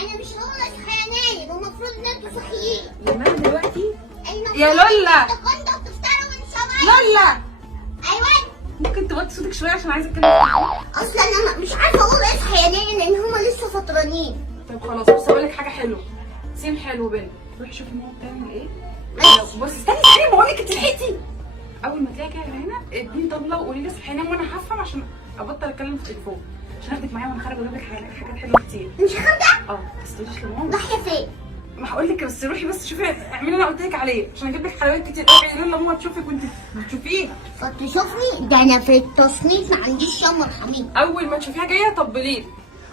انا مش هقول اصحى يا نايم، المفروض ان انتوا صاحيين. يا دلوقتي المفروض يا لولا. كنتوا بتفطروا من شويه. لولا ايوه. ممكن توطي صوتك شويه عشان عايزه اتكلم. اصلا انا مش عارفه اقول اصحى يا نايم لان هما لسه فطرانين. طيب خلاص، بص اقول لك حاجه حلوه. سيم حلو بينا، روحي شوفي ماما بتعمل ايه. ماشي. بصي استني ما اقول لك انت لحقتي. اول ما تلاقي كده هنا اديني طبله وقولي لي اصحي نام وانا هفهم عشان ابطل اتكلم في التليفون، عشان اخدك معايا وانا خارجه واجيب لك حاجات حلوه كتير. مش خارجه؟ اه بس تقوليش لماما. ضحيه فين؟ ما هقول لك، بس روحي بس شوفي اعملي اللي انا قلت لك عليه عشان اجيب لك حلويات كتير قوي. يلا ماما تشوفك وانت بتشوفيها. فتشوفني ده انا في التصنيف ما عنديش يوم مرحمين. اول ما تشوفيها جايه طبلي.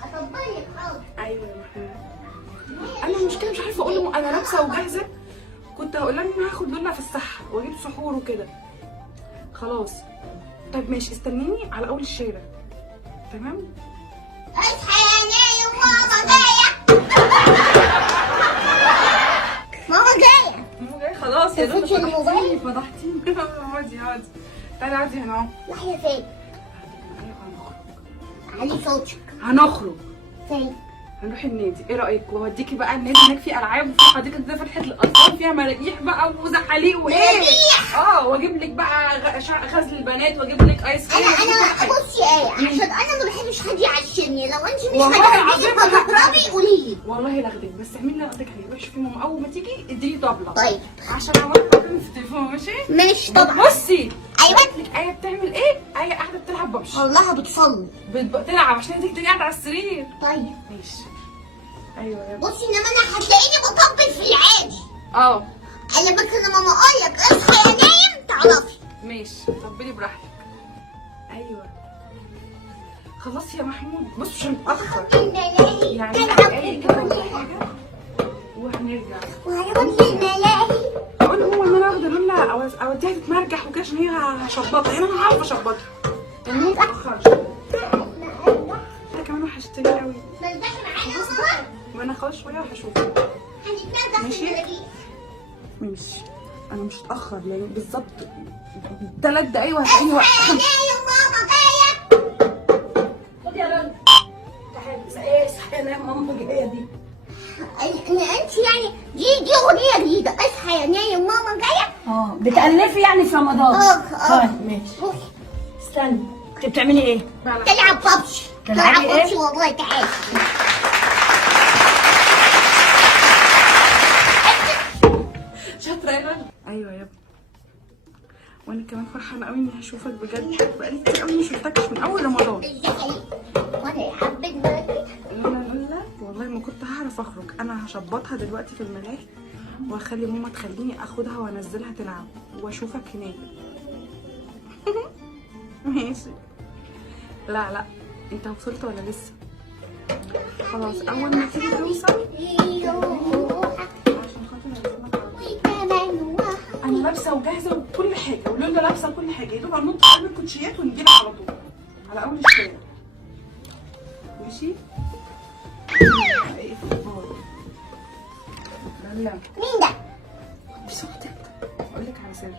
هطبلك حاضر. ايوه يا محمود. انا المشكله مش عارفه اقول له انا لابسه وجاهزه. كنت هقول لها ان انا هاخد لولا في الصحه واجيب سحور وكده. خلاص طيب ماشي، استنيني على اول الشارع. تمام. اصحى يا نايم، ماما جايه. ماما جايه. ماما جايه خلاص يا تفتحي لولا. الموبايل؟ فضحتيني. اقعدي اقعدي. تعالي اقعدي هنا اهو. ضحيه فين؟ علي صوتك. هنخرج. فين؟ هنروح النادي، ايه رايك؟ واوديكي بقى النادي هناك فيه العاب وفي حديقه كده فتحه الاطفال فيها مراجيح بقى وزحاليق وايه. مراجيح؟ واجيب لك بقى غزل البنات واجيب لك ايس كريم. انا بصي ايه، عشان انا ما بحبش حد يعشمني. لو انت مش والله هتعملي العظيم فتضربي قولي لي. والله لاخدك، بس اعملي اللي قلت لك عليه. روحي شوفي ماما اول ما تيجي اديني طبله. طيب عشان عمال بكلم في التليفون. ماشي ماشي طبعا. بصي ايوه. لك ايه بتعمل ايه؟ ايه قاعده بتلعب ببجي. والله بتصلي. بتلعب عشان انت تيجي قاعده على السرير. طيب ماشي. ايوه يا بصي، انما انا هتلاقيني بطبل في العادي. اه انا بس لما اقول لك اصحى يا نايم تعرفي. ماشي، طبلي براحتك. ايوه خلاص يا محمود، بص مش هنتاخر يعني دقايق كده ولا حاجه وهنرجع. وهيقول لي الملاهي. اقول لماما ان انا واخده لولا اوديها تتمرجح وكده عشان هي هشبطها. يعني انا هعرف اشبطها يعني ما نتاخرش. انا كمان وحشتني قوي. ملبسي معايا يا ماما. وانا خلاص شويه وهشوفك. هنتنزل ماشي. في المراجيح. ماشي انا مش هتاخر يعني بالظبط 3 دقايق وهتلاقيني اصحى واقفه. يا نايم، ماما جايه. خدي يا لولا تعالي. ايه اصحي يا نايم ماما جايه دي؟ ان انت يعني دي اغنيه جديده، اصحى يا نايم ماما جايه. بتألفي يعني في رمضان؟ اه طيب ماشي. روحي استني، انت بتعملي ايه؟ تلعب ببجي. تلعبي تلعب ايه؟ ببجي والله. تعالي. شاطره يا لولا. ايوه يا ابني، وانا كمان فرحانه قوي اني هشوفك بجد. بقالي كتير قوي ما شفتكش من اول رمضان. ازاي؟ وانا يا حبة مراجيح. لولا والله ما كنت هعرف اخرج. انا هشبطها دلوقتي في الملاهي واخلي ماما تخليني اخدها وانزلها تلعب واشوفك هناك. ماشي. لا انت وصلت ولا لسه؟ خلاص اول ما تيجي توصل عشان خاطر انا لابسه وجاهزه وكل حاجه ولولا لابسه وكل حاجه. يا دوب هننط قبل الكوتشيات ونجيلك على طول على اول الشارع. ماشي. لا مين ده؟ بصوتك اقول لك على سر.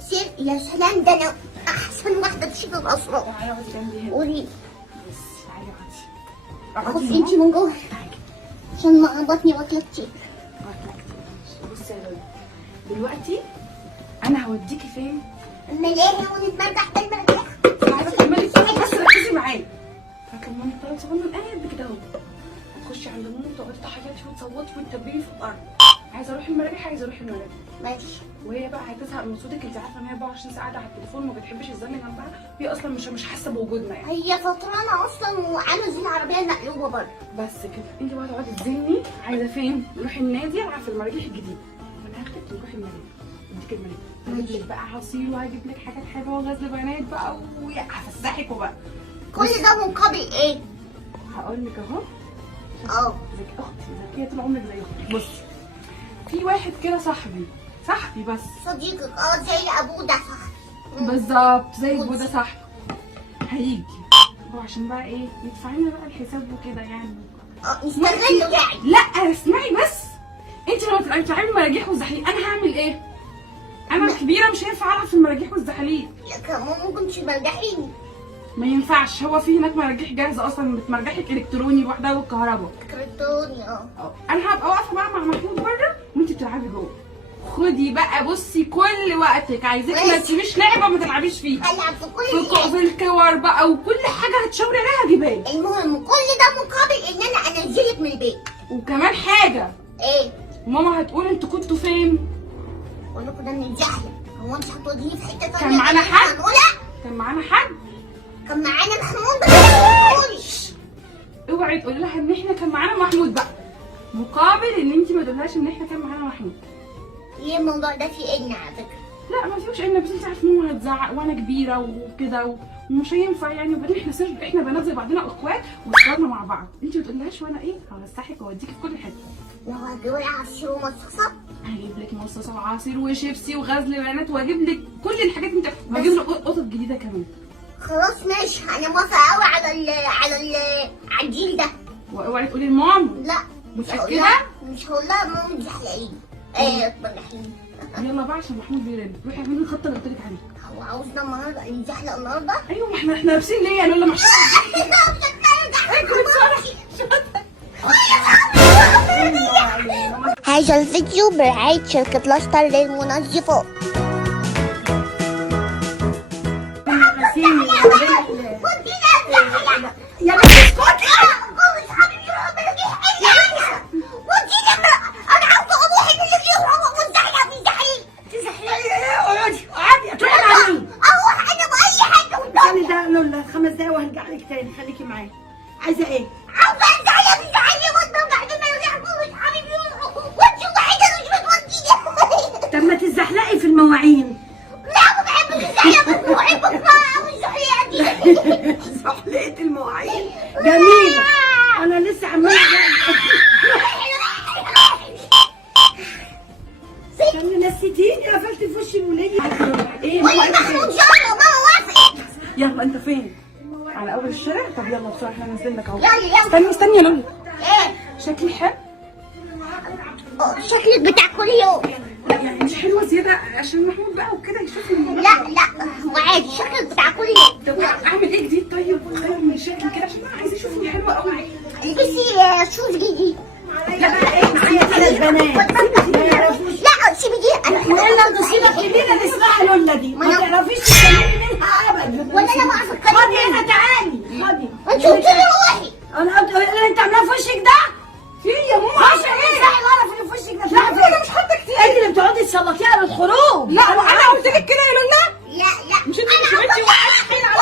سير يا سلام، ده انا احسن واحده تشيل الاسرار. تعالي اقعدي جنبي هنا. قولي. بس تعالي اقعدي. خفي انتي من جوه عشان ما بطني واكله كتير. بصي يا لولو، دلوقتي انا هوديكي فين؟ الملاهي ونتمرجح بالمراجيح. عايزه تعملي فيه بس ركزي معايا. فاكره ماما طلعت صغنن قاعد كده اهو. هتخشي عند ماما وتقعدي تعيطي وتصوتي وتدبري في الارض. عايزه اروح المراجيح، عايزه اروح المراجيح. ماشي. وهي بقى هتزهق من صوتك. انت عارفه ان هي 24 ساعه قاعده على التليفون وما بتحبش الزن جنبها. هي اصلا مش حاسه بوجودنا يعني. هي فطرانه اصلا وعامله زي العربيه المقلوبه بره. بس كده انت بقى تقعدي تزني. عايزه فين؟ نروح النادي العب في المراجيح الجديد. وانا هاخدك ونروح المراجيح. اديك المراجيح. هجيب لك بقى عصير وهجيب لك حاجات حلوه وغزل بنات بقى وهفسحك وبقى. كل ده مقابل ايه؟ هقول لك اهو. اه زي اختي ذكيه طول عمرك زي اختي. بصي في واحد كده صاحبي بس صديقك. زي ابوه ده صح. بالظبط زي بودا صاحبي. هيجي هو عشان بقى ايه يدفع لنا بقى الحساب وكده يعني. نستغله يعني. لا اسمعي بس. انت لما تبقي بتلعبي مراجيح والزحاليق انا هعمل ايه؟ انا الكبيره مش هينفع العب في المراجيح والزحاليق. لا كمان ممكن تمرجحيني. ما ينفعش، هو في هناك مراجيح جاهزه اصلا، مراجيحك الكتروني لوحدها والكهرباء. كرتوني انا هبقى واقفه بقى مع محمود بره وانت بتلعبي جوه. خدي بقى بصي كل وقتك، عايزاك ما تسيبيش لعبه ما تلعبيش فيها. العب في كل حاجه، في الكور بقى وكل حاجه هتشاوري عليها هجيبها لك. المهم كل ده مقابل ان انا انزلك من البيت. وكمان حاجه، ايه؟ ماما هتقول انتوا كنتوا فين؟ اقول لكم ده من الجهل، هو انت هتوديني في حته ثانيه؟ كان معانا حد؟ هنقولها؟ كان معانا حد؟ كان معانا محمود بس ما تقوليش. اوعي تقولي لها ان احنا كان معانا محمود بقى، مقابل ان انت ما تقولهاش ان احنا كان معانا محمود. ليه الموضوع ده فيه ان على فكره؟ لا ما فيهوش ان، بس انت عارفه ان ماما هتزعق وانا كبيره وكده ومش هينفع يعني. وبعدين احنا بنات زي بعضنا اخوات واشتغلنا مع بعض. انت ما تقولهاش وانا ايه هوسحك واوديكي في كل حته. لو هجيب لي عصير ومصاصه هجيب لك مصاصه وعصير وشيبسي وغزل بنات واجيب لك كل الحاجات انت، واجيب لك قطط جديده كمان. خلاص ماشي، انا موافقه قوي على الجيل ده. واوعي تقولي لماما. لا متاكده؟ مش هقول لها ماما دي حلاقين. ايه بجحين. يلا بقى عشان محمود بيرن، روحي اعملي الخطه اللي قلت لك عليها. هو عاوزنا النهارده نزحلق النهارده؟ ايوه ما احنا لابسين ليه يا لولا مش هذا الفيديو برعاية شركة لاستر للمنظفات. يا بنت اسكتي. استني ده لولا 5 دقايق وهرجع لك تاني، خليكي معايا. عايزه ايه؟ طب ما تزحلقي في المواعين. زحلقة المواعين جميلة. أنا لسه عمالة استني نسيتيني، قفلت في وشي الولية. إيه يلا أنت فين؟ على أول الشارع؟ طب يلا بسرعة احنا نازلين لك أهو. استني يا لولي. ايه؟ شكلي حلو؟ شكلك بتاع كل يوم. لا يعني مش حلوة زيادة عشان محمود بقى وكده يشوفني. لا هو عادي، شكلك بتاع كل يوم. طب أعمل إيه جديد طيب؟ غير من شكلي كده عشان أنا عايزة أشوفني حلوة أوي. البسي شوز جديد. لا إيه معايا 3 بنات. لا سيبي دي، انا لولا المصيبة الكبيرة اللي اسمها لولا دي ما تعرفيش تتكلمي منها أبدا. ولا انا ما اعرف اتكلم. خدي هنا تعالي خدي. انت قلت لي روحي. أنا قلت اللي أنت عاملاه في وشك ده؟ في يا ماما خش ايه؟ صح القرف اللي في وشك ده. لا أنا مش حاطة كتير. انت اللي بتقعدي تسلطيها للخروج. لا وأنا قلت لك كده يا لولا؟ لا مش انت مش بنتي وقعتي على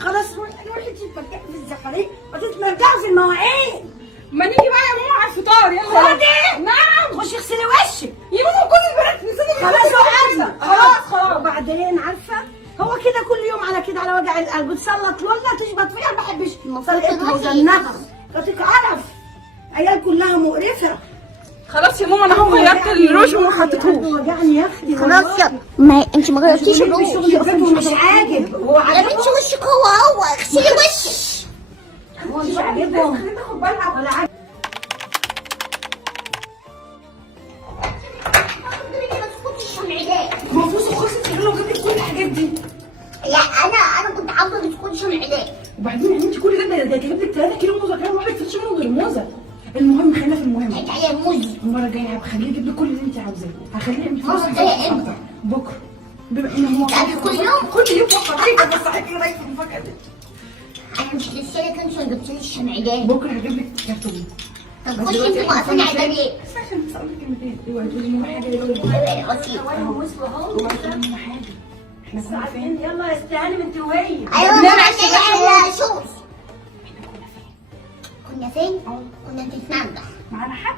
خلاص روحي تتمتعي في الزحاليق وتتمتعي في المواعين. ما نيجي بقى يا ماما على الفطار يلا. خدي. نعم. خشي اغسلي وشك. يا ماما كل البنات نزلوا. خلاص وقفنا. خلاص. وبعدين عارفه هو كده كل يوم على كده على وجع القلب تسلط لولا تشبط فيها. ما بحبش سلقتها وزنها تتعرف. عيال كلها مقرفه. خلاص يا ماما انا هو غيرت الروج وما حطيتهوش. وجعني يا اختي. خلاص يلا. ما انت ما غيرتيش الروج. مش عاجب. هو يا عاجبهم. بنتي وشك هو اغسلي وشك. هو مش عاجبهم خلينا ناخد بالها. ولا عاجب. المفروض خلصت يقولوا له جبت كل الحاجات دي. لا انا كنت عاوزه بسكوت شمعدان. وبعدين يعني انت كل ده جايب لك 3 كيلو موزه كمان واحد في الشمال غير موزه. المهم خلينا في المهم. هات عليا موز. المره الجايه هخليه يجيب لك كل اللي انت عاوزاه. هخليه يعمل المرة الجاية امتى؟ بكره. بما ان هو يعني كل يوم؟ كل يوم وقت بس حاجه رايحه في المفاجاه دي. انا مش لسه لك انت جبت لي الشمعدان. بكره هجيب لك كرتون. طب خشي انت واقفين على ليه؟ بس عشان بس اقول لك كلمتين. اوعي تقولي ماما حاجه يا لولي. غسيل. اوعي تقولي ماما حاجه. احنا كنا فين؟ يلا يا استهاني انت وهي. ايوه انا عندي شوز. كنا فين؟ كنا بنتنبه. معانا حد؟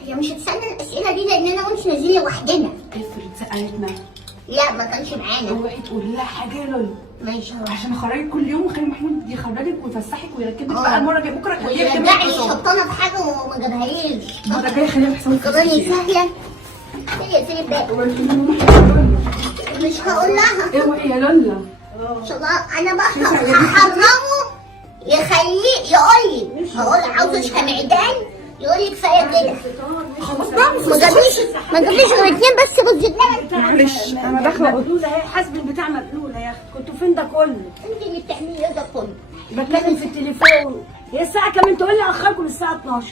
هي مش هتسألنا الأسئلة دي لأن أنا وأنت نازلين لوحدنا. افرض سالتنا. لا ما كانش معانا. اوعي تقولي لها حاجه يا لولي. ماشي هروح. عشان اخرجك كل يوم وخلي محمود يخرجك ويفسحك ويركبك بقى المره الجايه بكره ويرجع لي شطانة بحاجة وما جابهاليش. المره الجايه خليها تحصل كمان سهلة. سيبي الباقي. مش هقول لها. اوعي يا لولا. ان شاء الله انا بقى هحرمه يخليه يقول لي هقول عاوزة شمعدان يقول لي كفايه كده. خلاص بقى ما جابليش غير 2 بس رز بلبن. معلش انا داخله مبلوله اهي، حسب البتاع مبلوله يا اختي. كنتوا فين ده كله؟ انت اللي بتعملي ده كله. بتكلم في التليفون. هي الساعه كام؟ تقول لي اخركم الساعه 12.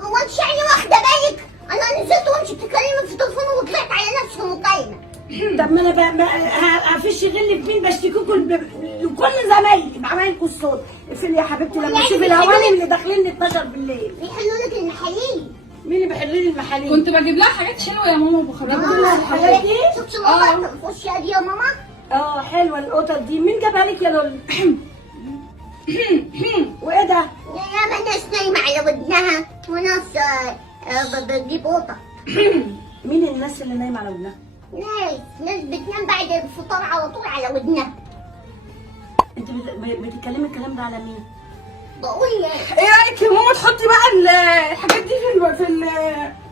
هو انت يعني واخده بالك؟ انا نزلت وانت بتتكلمي في التليفون وطلعت على نفس المكالمه. طب ما انا هفش غل في مين؟ بشتكيكم لكل زمايلي بعمايلكم الصوت. اقفلي يا حبيبتي لما اشوف الهواني اللي داخلين 12 بالليل. بيحلوا لك المحاليل. مين اللي بيحل لي المحاليل؟ كنت بجيب لها حاجات حلوه يا ماما وبخرجها. جبت لها الحاجات دي؟ شفتي القطط الفوشيا دي يا ماما؟ اه حلوه القطط دي. مين جابها لك يا لولو؟ وايه ده؟ يا ما ناس نايمه على ودنها وناس بتجيب قطط. مين الناس اللي نايمه على ودنها؟ ناس بتنام بعد الفطار على طول على ودنها. انت بتتكلمي الكلام ده على مين؟ بقول ايه رايك يا ماما تحطي بقى الحاجات دي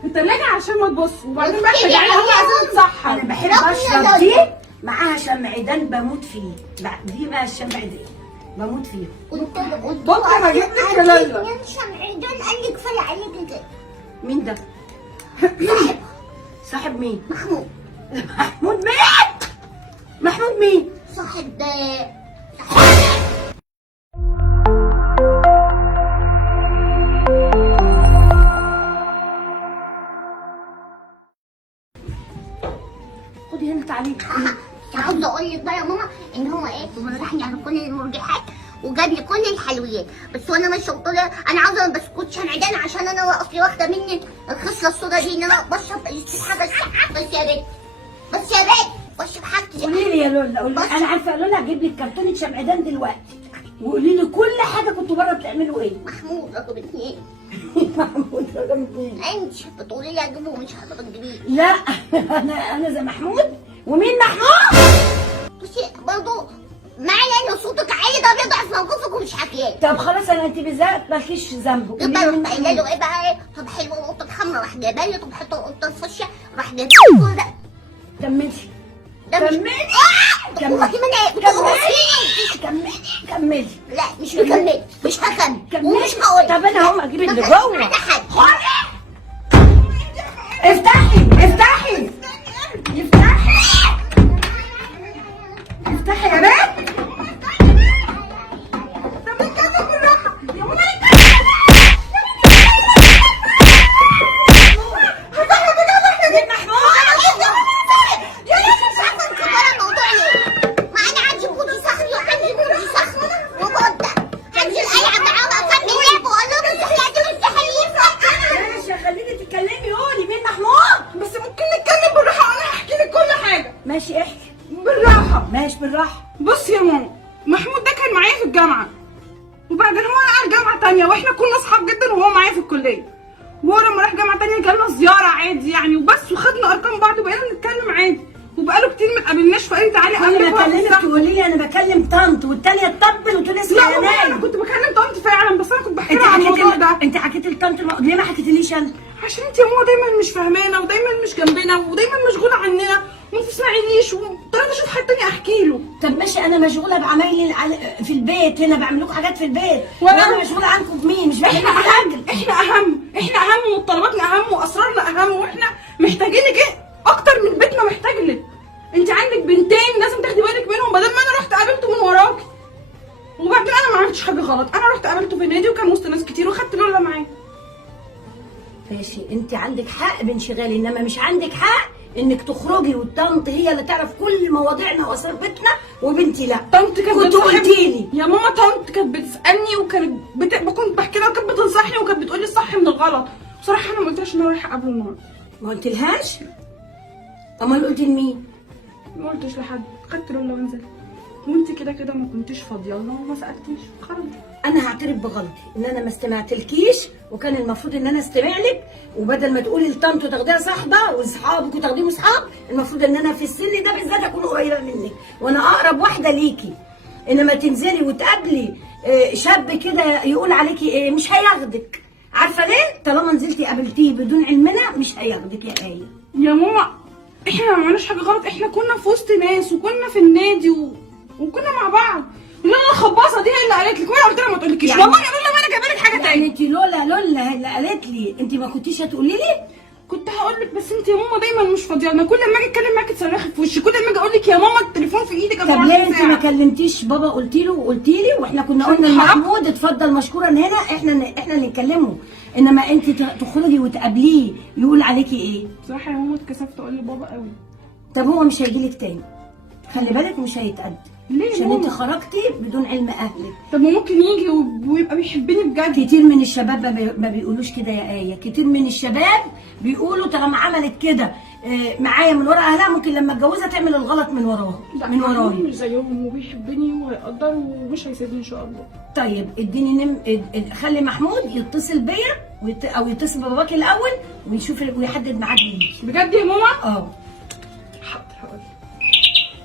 في الثلاجه عشان ما تبص، وبعدين بقى كده ترجعي لها هي صح. انا بحب ربنا اشرب يرضى. دي معاها شمعدان بموت فيه. دي بقى الشمعدان بموت فيه. كنت ما جبت لك يا ليلى. شمعدان قال لي كفايه عليك كده. مين ده؟ صاحب مين؟ محمود. محمود مين؟ محمود مين؟ صاحب خدي هنا تعالي. عاوزه اقول لك بقى يا ماما ان هو راح يعمل كل المرجحات وجاب لي كل الحلويات، بس وانا ماشيه قلت له انا عاوزه بسكوت شمعدان عشان انا اصلي واخده مني الخصله السودا دي ان انا بشرب حاجه ساقعه. بس يا بنت بشرب حاجتي. قولي لي يا لولا، قولي لي. انا عارفه يا لولا هجيب لك كرتونه شمعدان دلوقتي، وقولي لي كل حاجه كنتوا بره بتعملوا ايه؟ محمود رقم 2. محمود رقم 2. انت بتقولي لي اجيبه ومش هتبقى تجيبيه. لا انا زي محمود. ومين محمود؟ بصي برضه معايا ان صوتك عالي ده بيضعف موقفك ومش حكايه. طب خلاص انا انت بالذات مالكيش ذنب. يبقى رحت قايله له ايه بقى ايه؟ طب حلوه القطه الحمراء راح جايبها لي. طب حته القطه الفشه راح جايبها لي. كل ده كملي ده مش كملي كملي. لا مش مكمل. مش هكمل ومش هقول. طب انا هقوم اجيب اللي جوه. افتحي افتحي افتحي افتحي يا بنت. ماشي احكي بالراحه. ماشي بالراحه. بص يا ماما، محمود ده كان معايا في الجامعه، وبعدين هو نقل جامعه تانية، واحنا كنا اصحاب جدا وهو معايا في الكليه. وهو لما راح جامعه تانية جالنا زياره عادي يعني وبس، وخدنا ارقام بعض وبقينا نتكلم عادي، وبقاله كتير ما اتقابلناش. فقال لي تعالي كل ما اكلمك تقولي لي انا بكلم طنط والتانيه تطبل وتقولي اسمعي. لا والله انا كنت بكلم طنط فعلا، بس انا كنت بحكي لها عن الموضوع ده. انت حكيتي لطنط ليه ما حكيتليش انا؟ عشان انت يا ماما دايما مش فاهمانا ودايما مش جنبنا ودايما مشغوله عننا وما تسمعينيش، واضطريت اشوف حد تاني احكي له. طب ماشي، انا مشغوله بعمايلي في البيت هنا، بعمل لكم حاجات في البيت، وانا مشغوله عنكم بمين؟ مش بعمل حاجه. احنا اهم وطلباتنا اهم واسرارنا اهم، واحنا محتاجينك اكتر من بيتنا محتاج لك. انت عندك بنتين لازم تاخدي بالك منهم، بدل ما انا رحت قابلته من وراكي. وبعدين انا ما عملتش حاجه غلط، انا رحت قابلته في النادي وكان وسط ناس كتير وخدت لولا معايا. ماشي، انت عندك حق بانشغالي، انما مش عندك حق انك تخرجي والطنط هي اللي تعرف كل مواضيعنا واسرار بيتنا وبنتي لا. طنط كانت كنت قلتي لي يا ماما، طنط كانت بتسالني وكانت كنت بحكي لها وكانت بتنصحني وكانت بتقول لي الصح من الغلط. بصراحه انا ما قلتلهاش ان انا رايحه اقابله النهارده. ما قلتلهاش؟ امال قلتي لمين؟ ما قلتش لحد، خدت لولا وانزل، وانت كده كده ما كنتيش فاضيه وما سالتيش خلاص. انا هعترف بغلطي ان انا ما استمعتلكيش، وكان المفروض ان انا استمع لك، وبدل ما تقولي لطنط وتاخديها صاحبه واصحابك وتاخديهم اصحاب، المفروض ان انا في السن ده بالذات اكون قريبه منك وانا اقرب واحده ليكي. انما تنزلي وتقابلي شاب كده يقول عليكي ايه، مش هياخدك. عارفه ليه؟ طالما نزلتي قابلتيه بدون علمنا مش هياخدك يا ايه. يا ماما احنا ما عملناش حاجه غلط، احنا كنا في وسط ناس وكنا في النادي وكنا مع بعض. لا الخباصه دي هي اللي قالت لك، وانا قلت لها ما تقولكيش. يعني والله يا لولا ما انا جايبه لك حاجه يعني انت لولا اللي قالت لي انت ما كنتيش هتقولي لي؟ كنت هقول لك بس انت يا ماما دايما مش فاضيه، انا كل ما اجي اتكلم معاكي تصرخي في وشي، كل ما اجي اقول لك يا ماما التليفون في ايدك. طب ليه انت ما كلمتيش بابا قلتي له وقلتي لي، واحنا كنا قلنا لمحمود اتفضل مشكورا هنا احنا اللي نكلمه، انما انت تخرجي وتقابليه يقول عليكي ايه؟ بصراحه يا ماما اتكسفت اقول لبابا قوي. طب هو مش هيجيلك تاني، خلي بالك مش هيتقدم. ليه يا عشان ماما؟ انت خرجتي بدون علم اهلك. طب ما ممكن يجي ويبقى بيحبني بجد. كتير من الشباب ما بيقولوش كده يا آية، كتير من الشباب بيقولوا طالما عملت كده معايا من ورا اهلها ممكن لما اتجوزها تعمل الغلط من وراها من ورايا. مش زيهم وبيحبني وهيقدر ومش هيسيبني ان شاء الله. طيب اديني خلي محمود يتصل بيا او يتصل بباباكي الاول ويشوف ويحدد ميعاد ليكي. بجد يا ماما؟ اه حاضر هقول.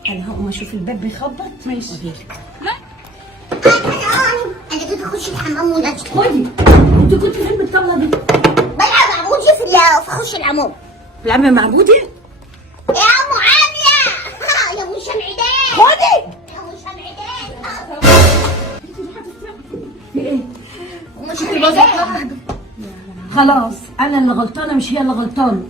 انا هقوم اشوف الباب بيخبط. ماشي. واجيلك. لا انا جيت اخش الحمام ونجي خدي انت كنت فين بالطاوله دي؟ بلعب عمودي في خش العمود. بلعب مع عبودي؟ يا ام عاميه يا ابو شمعدان خدي يا ابو شمعدان في ايه؟ ام شمعدان خلاص انا اللي غلطانه مش هي اللي غلطانه،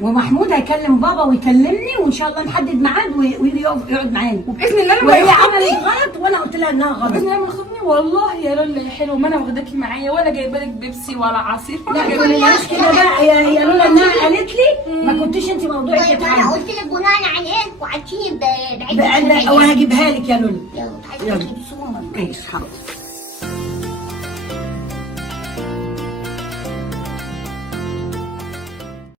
ومحمود هيكلم بابا ويكلمني وان شاء الله نحدد ميعاد ويجي يقعد معانا، وباذن الله لما وهي ياخدني عملت غلط وانا قلت لها انها غلط. باذن الله لما ياخدني والله يا لولا يا حلو ما انا واخداكي معايا ولا جايبه لك بيبسي ولا عصير ولا لا جايبه لك تقوليش كده بقى، هي لولا انها قالت لي ما كنتيش انت موضوعك طيب انا يتعمل. قلت لك بناء على ايه وعدتيني بعيد وهجيبها لك يا لولا. يلا تعالي بسومه. ماشي خلاص.